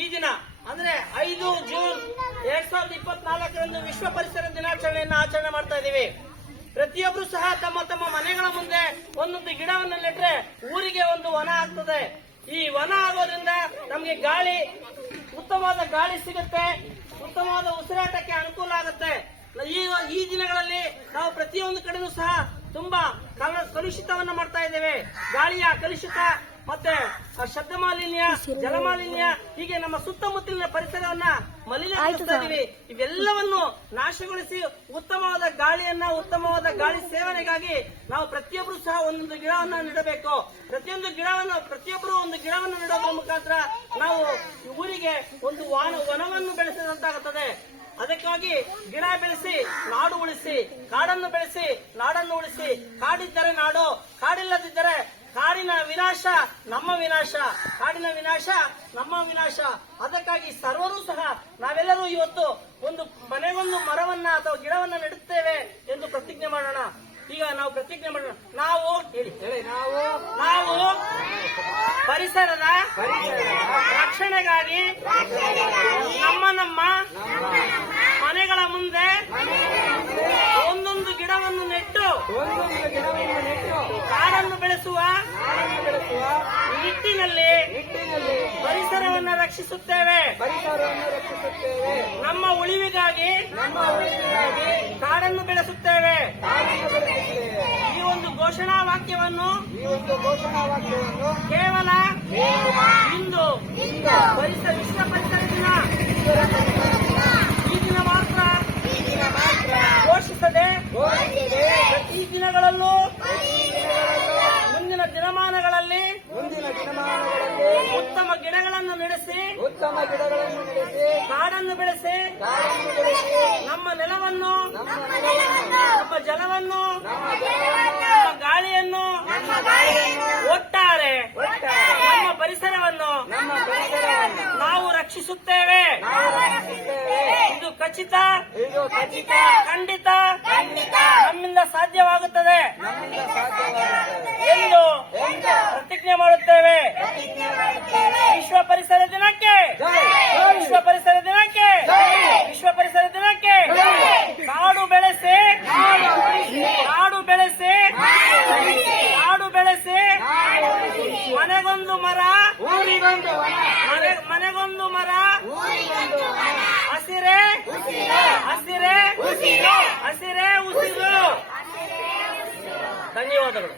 ಈ ದಿನ ಅಂದ್ರೆ 5 ಜೂನ್ 2024ರಂದು ವಿಶ್ವ ಪರಿಸರ ದಿನಾಚರಣೆಯನ್ನು ಆಚರಣೆ ಮಾಡ್ತಾ ಇದ್ದೀವಿ. ಪ್ರತಿಯೊಬ್ಬರು ಸಹ ತಮ್ಮ ತಮ್ಮ ಮನೆಗಳ ಮುಂದೆ ಒಂದೊಂದು ಗಿಡವನ್ನು ನೆಟ್ರೆ ಊರಿಗೆ ಒಂದು ವನ ಆಗ್ತದೆ. ಈ ವನ ಆಗೋದ್ರಿಂದ ನಮಗೆ ಗಾಳಿ, ಉತ್ತಮವಾದ ಗಾಳಿ ಸಿಗುತ್ತೆ, ಉತ್ತಮವಾದ ಉಸಿರಾಟಕ್ಕೆ ಅನುಕೂಲ ಆಗುತ್ತೆ. ಈ ದಿನಗಳಲ್ಲಿ ನಾವು ಪ್ರತಿಯೊಂದು ಕಡೆನೂ ಸಹ ತುಂಬಾ ಕಲುಷಿತವನ್ನ ಮಾಡ್ತಾ ಇದ್ದೇವೆ. ಗಾಳಿಯ ಕಲುಷಿತ ಮತ್ತೆ ಶಬ್ದ ಮಾಲಿನ್ಯ, ಜಲಮಾಲಿನ್ಯ, ಹೀಗೆ ನಮ್ಮ ಸುತ್ತಮುತ್ತಲಿನ ಪರಿಸರವನ್ನ ಮಲಿನಗೊಳಿಸ್ತಾ ಇದ್ದೀವಿ. ಇವೆಲ್ಲವನ್ನು ನಾಶಗೊಳಿಸಿ ಉತ್ತಮವಾದ ಗಾಳಿಯನ್ನ, ಉತ್ತಮವಾದ ಗಾಳಿ ಸೇವನೆಗಾಗಿ ನಾವು ಪ್ರತಿಯೊಬ್ಬರು ಸಹ ಒಂದೊಂದು ಗಿಡವನ್ನ ನೆಡಬೇಕು. ಪ್ರತಿಯೊಬ್ಬರು ಒಂದು ಗಿಡವನ್ನು ನೆಡೋದ್ರ ಮುಖಾಂತರ ನಾವು ಊರಿಗೆ ಒಂದು ವನವನ್ನು ಬೆಳೆಸಿದಂತಾಗುತ್ತದೆ. ಅದಕ್ಕಾಗಿ ಗಿಡ ಬೆಳೆಸಿ ನಾಡು ಉಳಿಸಿ, ಕಾಡನ್ನು ಬೆಳೆಸಿ ನಾಡನ್ನು ಉಳಿಸಿ. ಕಾಡಿದ್ದರೆ ನಾಡು, ಕಾಡಿಲ್ಲದಿದ್ದರೆ ಕಾಡಿನ ವಿನಾಶ ನಮ್ಮ ವಿನಾಶ, ಕಾಡಿನ ವಿನಾಶ ನಮ್ಮ ವಿನಾಶ. ಅದಕ್ಕಾಗಿ ಸರ್ವರೂ ಸಹ ನಾವೆಲ್ಲರೂ ಇವತ್ತು ಒಂದು ಮನೆಗೊಂದು ಮರವನ್ನ ಅಥವಾ ಗಿಡವನ್ನ ನೆಡುತ್ತೇವೆ ಎಂದು ಪ್ರತಿಜ್ಞೆ ಮಾಡೋಣ. ಈಗ ನಾವು ಪ್ರತಿಜ್ಞೆ ಮಾಡೋಣ. ನಾವು ಪರಿಸರದ ರಕ್ಷಣೆಗಾಗಿ ನಮ್ಮ ಮನೆಗಳ ಮುಂದೆ ಒಂದೊಂದು ಗಿಡವನ್ನು ನೆಟ್ಟು ಕಾಡನ್ನು ಬೆಳೆಸುವ ನಿಟ್ಟಿನಲ್ಲಿ ಪರಿಸರವನ್ನು ರಕ್ಷಿಸುತ್ತೇವೆ. ನಮ್ಮ ಉಳಿವಿಗಾಗಿ ಕಾಡನ್ನು ಬೆಳೆಸುತ್ತೇವೆ. ಈ ಒಂದು ಘೋಷಣಾ ವಾಕ್ಯವನ್ನು ಕೇವಲ ಇಂದು ವಿಶ್ವ ಪರಿಸರ ದಿನ ಈ ದಿನ ಮಾತ್ರ ಘೋಷಿಸದೆ ಪ್ರತಿ ದಿನಗಳಲ್ಲೂ ಮುಂದಿನ ದಿನಮಾನಗಳಲ್ಲಿ ಉತ್ತಮ ಗಿಡಗಳನ್ನು ನೆಡೆಸಿ ಕಾಡನ್ನು ಬೆಳೆಸಿ ನಮ್ಮ ನೆಲವನ್ನು, ನಮ್ಮ ಜಲವನ್ನು, ನಮ್ಮ ಗಾಳಿಯನ್ನು, ಒಟ್ಟಾರೆ ನಮ್ಮ ಪರಿಸರವನ್ನು ನಾವು ರಕ್ಷಿಸುತ್ತೇವೆ. ಇದು ಖಚಿತ, ಖಂಡಿತ ನಮ್ಮಿಂದ ಸಾಧ್ಯವಾಗುತ್ತದೆ ಎಂದು ಪ್ರತಿಜ್ಞೆ ಮಾಡುತ್ತೇವೆ. ವಿಶ್ವ ಪರಿಸರ ದಿನಕ್ಕೆ, ವಿಶ್ವ ಪರಿಸರ ದಿನಕ್ಕೆ, ವಿಶ್ವ ಪರಿಸರ ದಿನಕ್ಕೆ. ಕಾಡು ಬೆಳೆಸಿ, ಕಾಡು ಬೆಳೆಸಿ, ಕಾಡು ಬೆಳೆಸಿ, ಮನೆಗೊಂದು ಮರ, ಮನೆಗೊಂದು ಮರ, ಹಸಿರೇ ಹಸಿರೇ ಹಸಿರೇ ಉಸಿರು. ಧನ್ಯವಾದಗಳು.